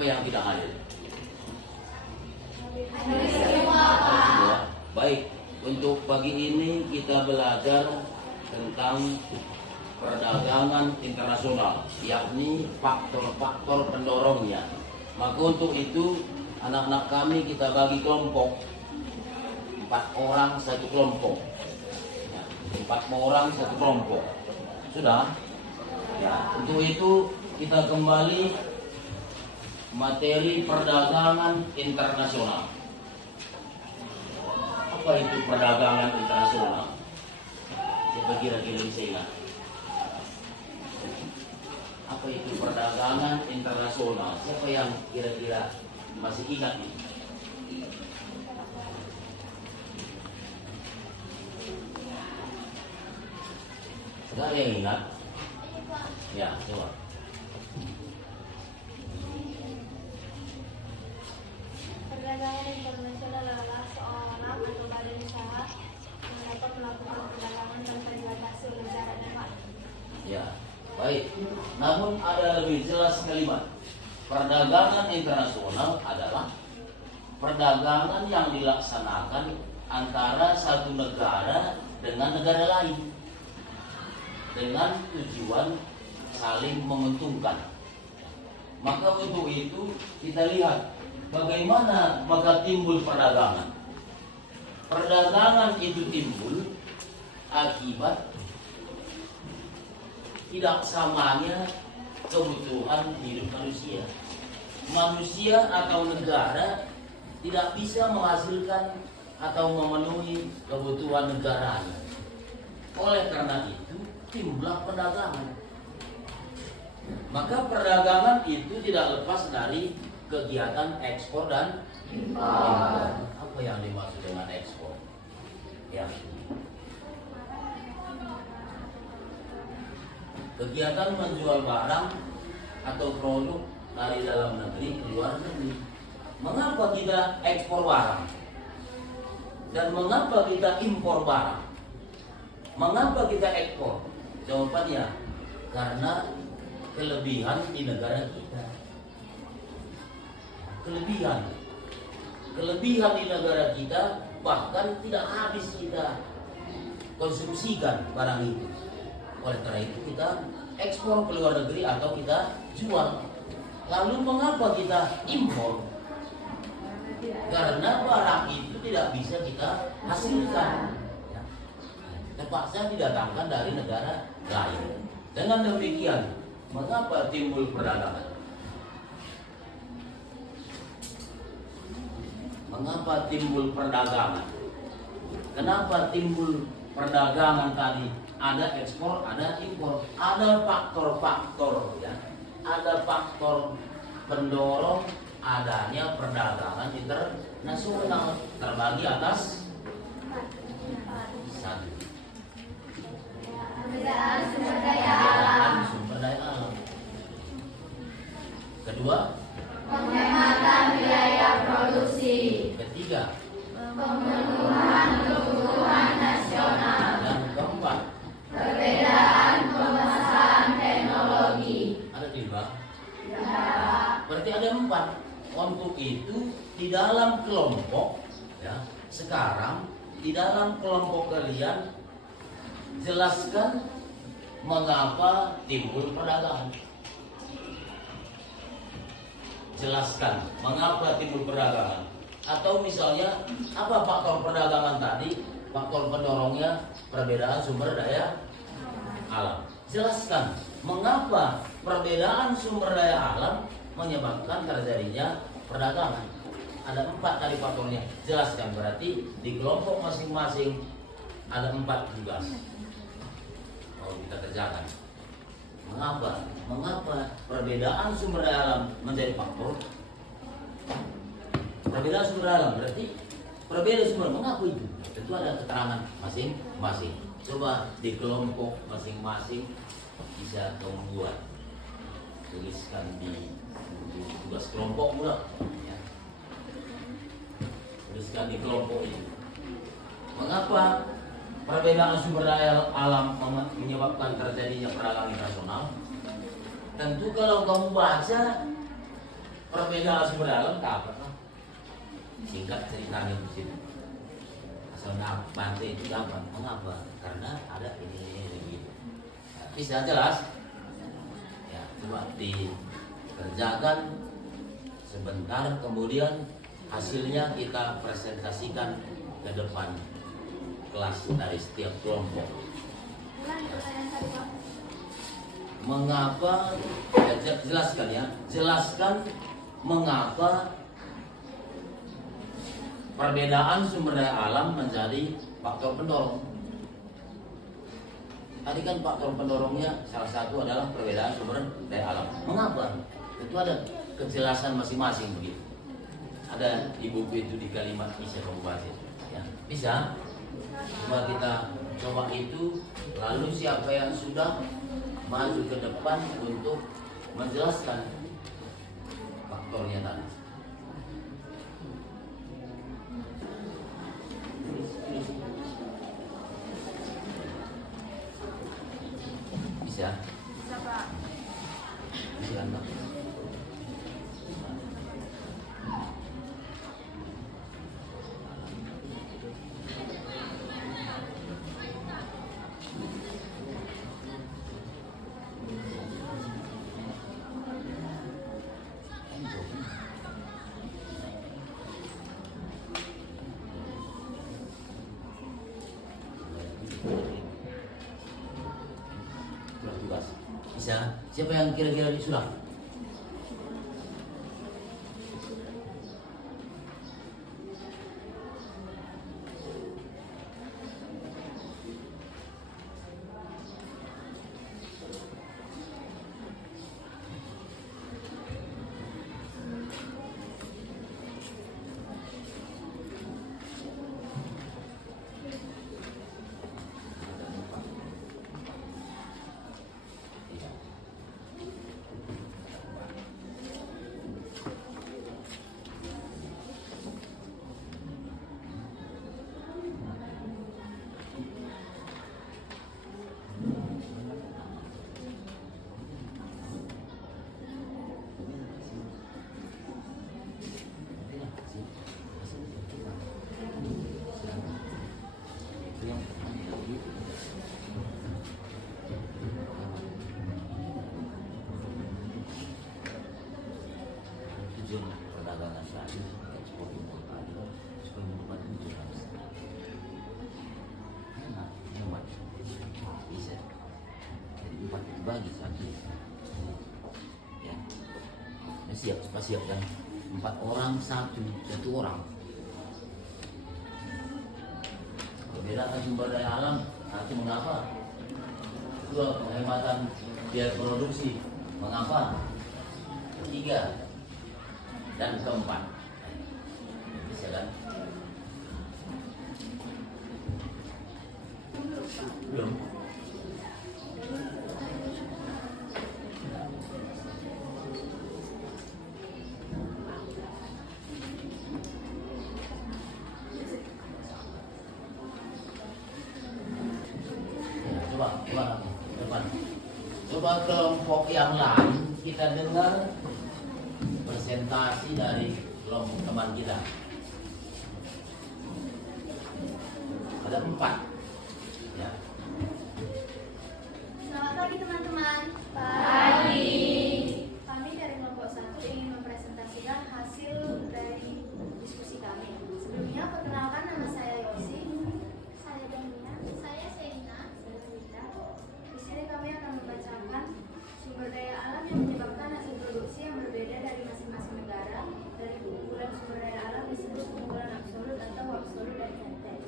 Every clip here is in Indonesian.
Apa yang tidak adil? Baik, untuk pagi ini kita belajar tentang perdagangan internasional, yakni faktor-faktor pendorongnya. Maka untuk itu anak-anak kami kita bagi kelompok, 4 orang satu kelompok, 4 orang satu kelompok. Sudah? Ya, untuk itu kita kembali materi perdagangan internasional. Apa itu perdagangan internasional? Siapa kira-kira bisa ingat? Apa itu perdagangan internasional? Siapa yang kira-kira masih ingat ini? Tidak ada yang ingat? Ya, coba. Perdagangan internasional adalah seorang atau badan usaha yang dapat melakukan perdagangan tanpa dibatasi oleh negara dan. Ya, baik. Namun ada lebih jelas kalimat. Perdagangan internasional adalah perdagangan yang dilaksanakan antara satu negara dengan negara lain dengan tujuan saling menguntungkan. Maka untuk itu kita lihat bagaimana maka timbul perdagangan. Perdagangan itu timbul akibat tidak samanya kebutuhan hidup manusia. Manusia atau negara tidak bisa menghasilkan atau memenuhi kebutuhan negaranya. Oleh karena itu timbullah perdagangan. Maka perdagangan itu tidak lepas dari kegiatan ekspor dan impor. Apa yang dimaksud dengan ekspor? Ya. Kegiatan menjual barang atau produk dari dalam negeri ke luar negeri. Mengapa kita ekspor barang? Dan mengapa kita impor barang? Mengapa kita ekspor? Jawabannya, karena kelebihan di negara kita. Kelebihan di negara kita, bahkan tidak habis kita konsumsikan barang itu. Oleh karena itu kita ekspor ke luar negeri atau kita jual. Lalu mengapa kita impor? Karena barang itu tidak bisa kita hasilkan, terpaksa didatangkan dari negara lain. Dengan demikian, mengapa timbul perdagangan? Mengapa timbul perdagangan? Kenapa timbul perdagangan tadi? Ada ekspor, ada impor, ada faktor-faktor, ya. Ada faktor pendorong adanya perdagangan internasional terbagi atas satu. Perbedaan sumber daya alam. Sumber daya alam. Kedua, Penghematan biaya produksi. ketiga, Pemenuhan kebutuhan nasional. dan keempat, Perbedaan pemasaran teknologi. ada 5. Ya. Berarti ada 4. Untuk itu di dalam kelompok, ya, sekarang di dalam kelompok kalian jelaskan mengapa timbul perdagangan. Jelaskan mengapa timbul perdagangan. Atau misalnya apa faktor perdagangan tadi? Faktor pendorongnya perbedaan sumber daya alam. Jelaskan mengapa perbedaan sumber daya alam menyebabkan terjadinya perdagangan. Ada 4 tadi faktornya. Jelaskan, berarti di kelompok masing-masing ada 4 tugas. Kalau kita kerjakan. Mengapa perbedaan sumber daya alam menjadi faktor? Perbedaan sumber daya alam berarti perbedaan sumber, mengapa itu? Tentu ada keterangan masing-masing. Coba di kelompok masing-masing bisa kamu buat, tuliskan di tugas kelompok pula, ya. Tuliskan di kelompok itu. Mengapa perbedaan sumber daya alam menyebabkan terjadinya perdagangan internasional? Tentu kalau kamu baca perbedaan sumber daya alam apa? Singkat ceritanya di sini. Asal pantai itu gampang. Mengapa? Karena ada ini. Bisa jelas? Ya, coba dikerjakan sebentar, kemudian hasilnya kita presentasikan ke depan kelas dari setiap kelompok. Mengapa? Jelaskan ya. Jelaskan mengapa perbedaan sumber daya alam menjadi faktor pendorong. Tadi kan faktor pendorongnya salah satu adalah perbedaan sumber daya alam. Mengapa? Itu ada kejelasan masing-masing begitu. Ada di buku itu di kalimat bisa kamu baca. Ya, bisa. Coba kita coba itu. Lalu siapa yang sudah maju ke depan untuk menjelaskan faktornya tadi. Bisa? Bisa, Pak. Bisa kan, Pak? Bisa. Siapa yang kira-kira sudah? Tujuan perdagangan syariah, ekspor impor padi, ekspor impor padi itu harus hemat, bisa. Jadi 4 dibagi satu. Ya, siap kan? 4 orang satu orang. Perbedaan sumber daya alam nanti mengapa? Kedua, penghematan biaya produksi. Mengapa? Ketiga dan keempat. Bisa kan? Belum. Coba kelompok yang lain kita dengar presentasi dari kelompok teman kita. Ada 4. Ya. Selamat pagi teman-teman. Pagi. Kami dari kelompok 1 ingin mempresentasikan hasil dari diskusi kami. Sebelumnya perkenalkan, nama saya Yosi. Saya Dania. Saya Selina. Saya Rita. Di sini kami akan membacakan sumber daya alam yang menyebabkan hasil produksi yang berbeda dari masing-masing negara. Dari keunggulan sumber daya alam disebut keunggulan absolut atau absolut advantage.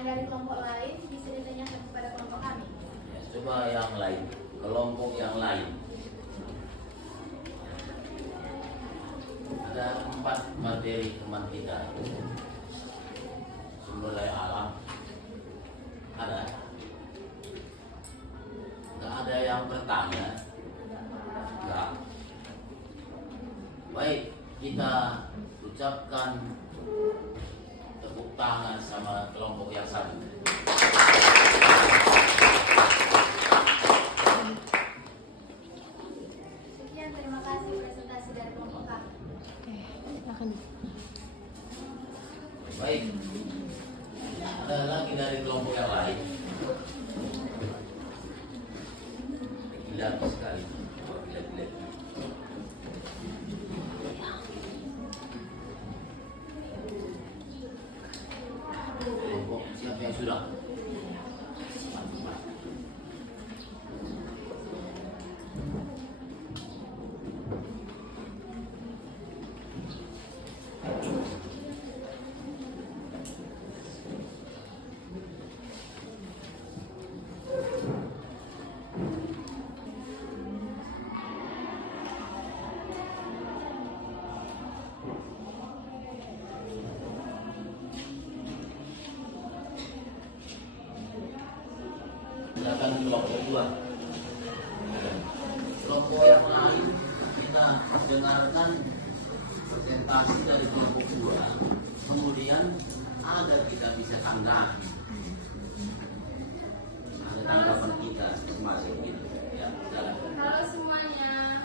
Yang dari kelompok lain bisa ditanyakan kepada kelompok kami. Ya, coba yang lain, kelompok yang lain. Ada 4 materi teman kita. Sumber daya alam ada. Nggak ada yang bertanya. Nggak. Baik, kita ucapkan tepuk tangan sama kelompok yang satu. Sekian, terima kasih presentasi dari kelompok kami. Baik, ada lagi dari kelompok yang lain. Gila sekali. Gila. Kelompok siapa yang sudah? Silakan kelompok 2. Kelompok yang lain kita dengarkan presentasi dari kelompok 2. Kemudian ada kita bisa tanggapi. Ada tanggapan kita masing gitu. Ya, silakan. Halo semuanya.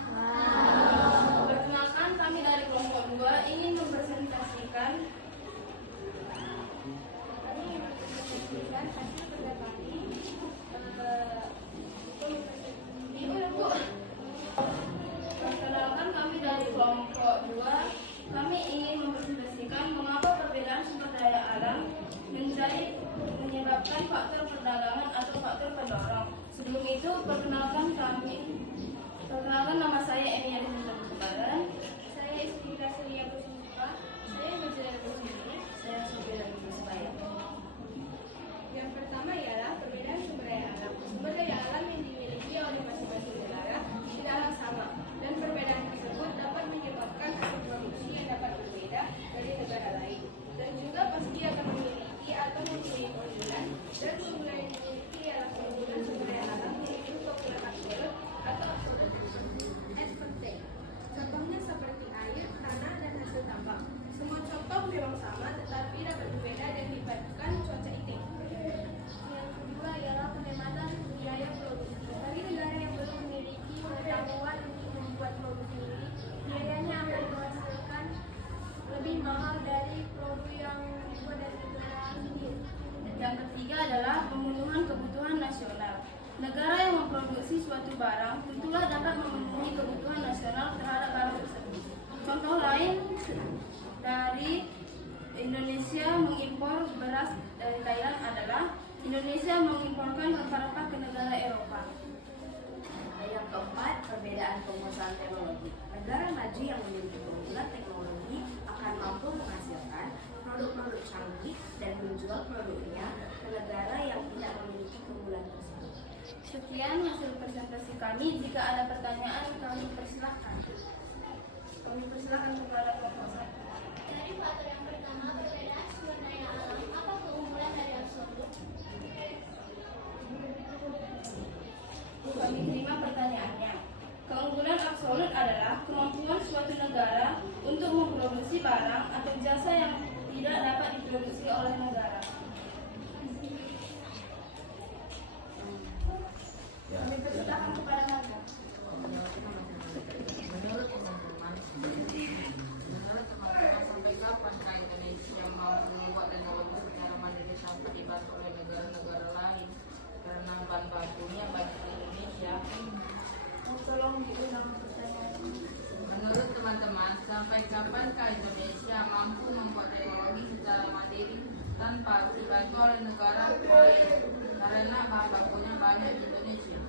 Perkenalkan, kami dari kelompok 2 ingin mempresentasikan hasil kerja kami. Perkenalkan, kami dari kelompok 2 kami ingin mempresentasikan mengapa perbedaan sumber daya alam menyebabkan faktor perdagangan atau faktor pendorong. Sebelum itu, perkenalkan nama saya Enia Kebaran. Saya Istika Selia Bersumpah. Saya Berjalan Bersini. Saya Sofia Bersumpah. Yang pertama ialah perbedaan sumber daya alam. Sumber daya alam yang dimiliki oleh masing-masing negara tidaklah sama, dan perbedaan tersebut dapat menyebabkan hasil produksi yang dapat berbeda dari negara lain, dan juga pasti akan memiliki atau mempunyai keunggulan, dan keunggulan yang dimiliki ialah keunggulan sumber daya alam yaitu keunggulan absolut atau absolut. Contohnya seperti air, tanah, dan hasil tambang. Semua contoh memang sama, tetapi dapat berbeda dan dilibatkan cuaca iklim. Yang kedua ialah penghematan biaya produksi. Bagi negara yang belum memiliki pengetahuan untuk membuat produk sendiri, biayanya akan menghasilkan lebih mahal dari produk yang dibuat dari negara sendiri. Yang ketiga adalah pemenuhan kebutuhan nasional. Negara yang memproduksi suatu barang tentulah dapat memenuhi kebutuhan nasional terhadap barang tersebut. Contoh lain dari Indonesia mengimpor beras dari Thailand adalah Indonesia mengimporkan rempah-rempah ke negara Eropa. Yang keempat, perbedaan penguasaan teknologi. Negara maju yang memiliki keunggulan teknologi akan mampu menghasilkan produk-produk canggih dan menjual produknya ke negara yang tidak memiliki keunggulan tersebut. Sekian hasil presentasi kami. Jika ada pertanyaan, kami persilahkan. Kami persilahkan kepada kelompok satu. Dari faktor yang pertama, perbedaan sumber daya alam, apa keunggulan dari absolut? Kami terima pertanyaannya. Keunggulan absolut adalah kemampuan suatu negara untuk memproduksi barang atau jasa yang tidak dapat diproduksi oleh negara. Ya, Kami persilahkan kepada Marga. Menurut teman-teman, sampai kapan Indonesia mampu membuat teknologi secara mandiri tanpa dibantu oleh negara-negara lain? Karena bahan bakunya banyak di Indonesia. Tolong diulang pertanyaan. Menurut teman-teman, sampai kapankah Indonesia mampu membuat teknologi secara mandiri tanpa dibantu oleh negara lain? Karena bahan bakunya banyak di Indonesia.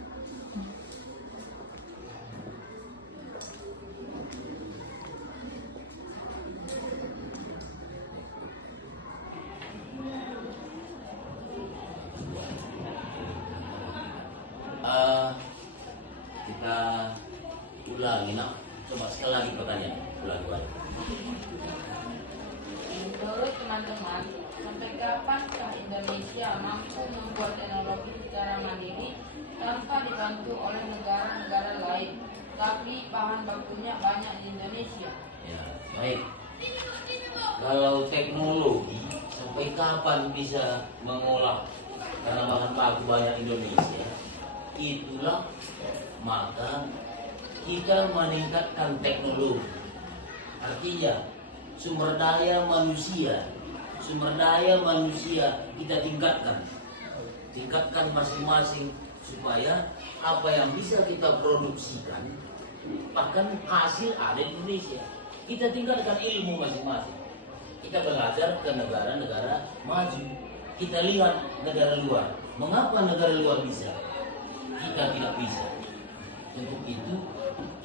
Coba sekali lagi pertanyaan, ulang. Menurut teman-teman, sampai kapankah Indonesia mampu membuat teknologi secara mandiri tanpa dibantu oleh negara-negara lain, tapi bahan bakunya banyak di Indonesia? Ya, baik. Kalau teknologi sampai kapan bisa mengolah karena bahan baku banyak Indonesia, itulah maka kita meningkatkan teknologi. Artinya sumber daya manusia kita tingkatkan masing-masing supaya apa yang bisa kita produksikan bahkan hasil ada di Indonesia. Kita tingkatkan ilmu masing-masing. Kita belajar ke negara-negara maju. Kita lihat negara luar. Mengapa negara luar bisa? Kita tidak bisa. Untuk itu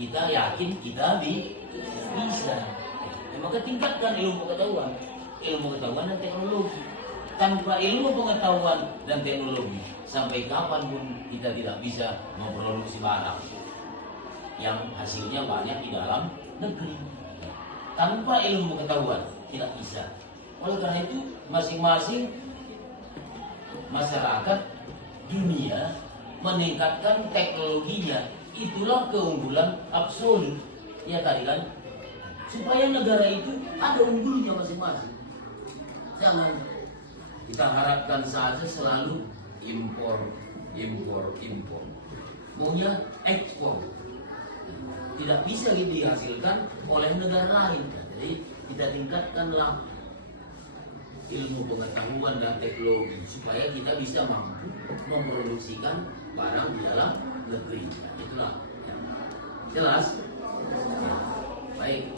kita yakin kita bisa. Maka tingkatkan ilmu pengetahuan dan teknologi. Tanpa ilmu pengetahuan dan teknologi, sampai kapanpun kita tidak bisa memproduksi barang yang hasilnya banyak di dalam negeri. Tanpa ilmu pengetahuan tidak bisa. Oleh karena itu masing-masing masyarakat dunia meningkatkan teknologinya. Itulah keunggulan absolut. Ya tadi kan, supaya negara itu ada unggulnya masing-masing. Jangan kita harapkan saja selalu impor. Maunya ekspor. Tidak bisa dihasilkan oleh negara lain. Jadi kita tingkatkanlah ilmu pengetahuan dan teknologi supaya kita bisa mampu memproduksikan barang di dalam negeri. Itulah. Jelas? Baik.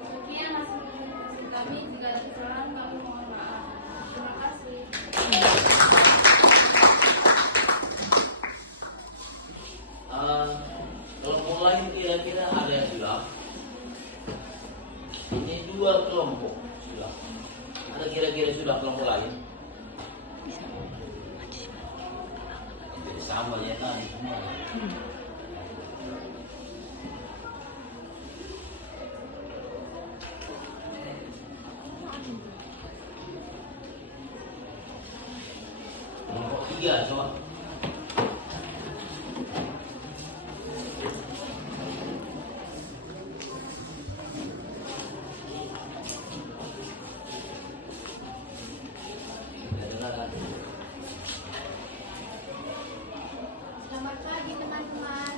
Sekian hasil diskusi kami. Jika ada kesalahan kami mohon maaf. Terima kasih. Kelompok lain kira-kira ada yang sudah? Ini 2 kelompok sudah. Ada kira-kira sudah kelompok lain? Jadi sama ya tadi semua. Kelompok 3 coba. Selamat pagi teman-teman.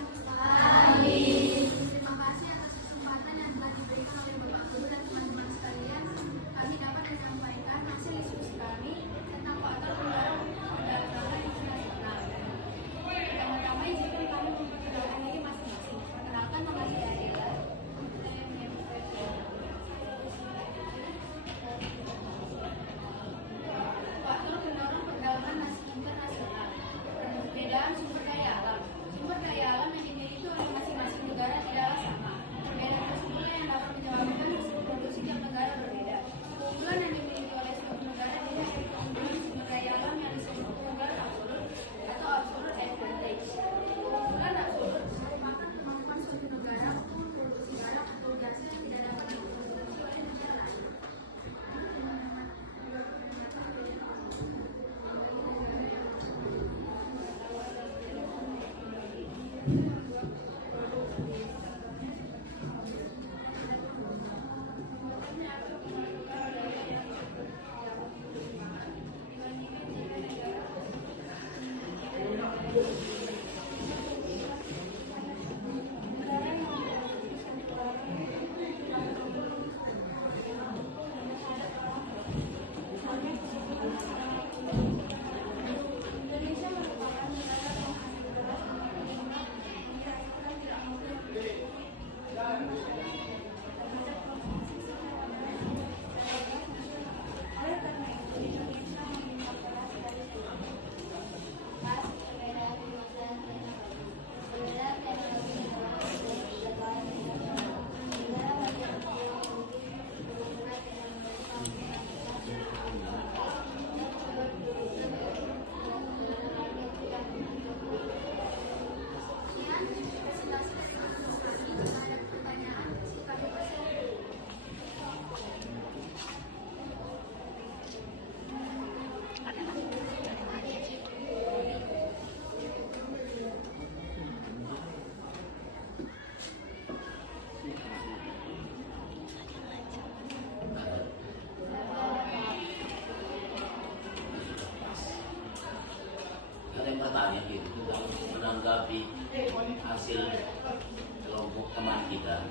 kita?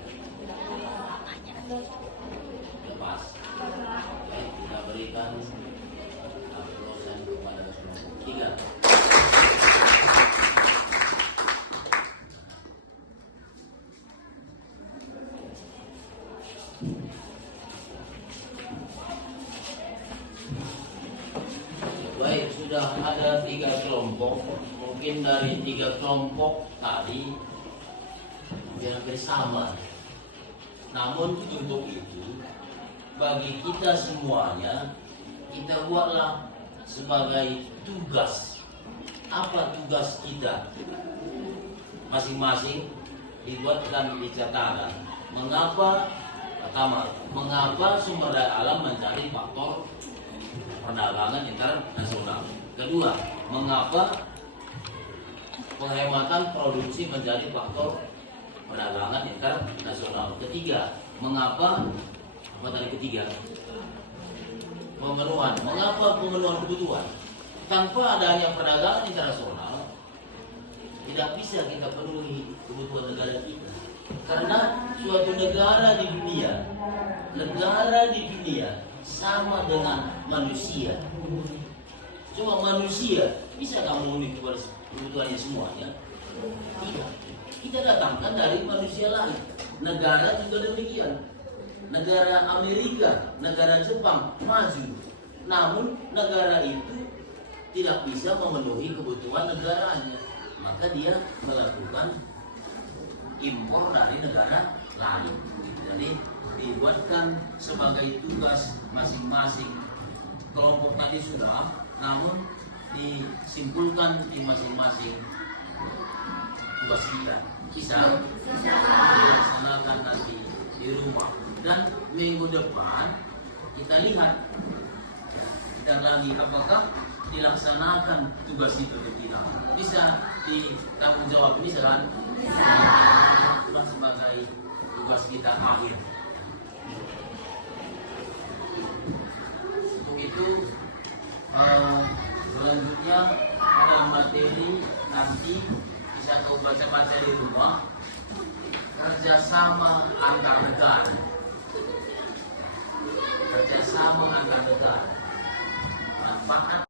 Lepas. Baik, kita berikan aplausan kepada semua. 3. Baik, sudah ada 3 kelompok. Mungkin dari 3 kelompok tadi hampir sama. Namun untuk itu, bagi kita semuanya, kita buatlah sebagai tugas. Apa tugas kita? Masing-masing dibuatkan di catatan. Mengapa? Pertama, mengapa sumber daya alam menjadi faktor perdagangan internasional? Kedua, mengapa penghematan produksi menjadi faktor perdagangan internasional? Ketiga, mengapa apa tadi ketiga? Pemenuhan. Mengapa pemenuhan kebutuhan? Tanpa adanya perdagangan internasional, tidak bisa kita penuhi kebutuhan negara kita. Karena suatu negara di dunia sama dengan manusia. Cuma manusia bisa memenuhi kebutuhannya semuanya? Tidak. Kita datangkan dari manusia lain. Negara juga demikian. Negara Amerika, negara Jepang maju. Namun negara itu tidak bisa memenuhi kebutuhan negaranya. Maka dia melakukan impor dari negara lain. Jadi dibuatkan sebagai tugas masing-masing kelompok tadi sudah, namun disimpulkan di masing-masing tugas kita. Bisa dilaksanakan nanti di rumah. Dan minggu depan kita lihat dan lagi apakah dilaksanakan tugas itu atau tidak. Bisa ditanggung jawab, bisa kan? Itulah sebagai tugas kita akhir. Untuk itu selanjutnya ada materi nanti bisa kau baca-baca di rumah. Kerjasama antar negara. Kerjasama antar negara. Manfaat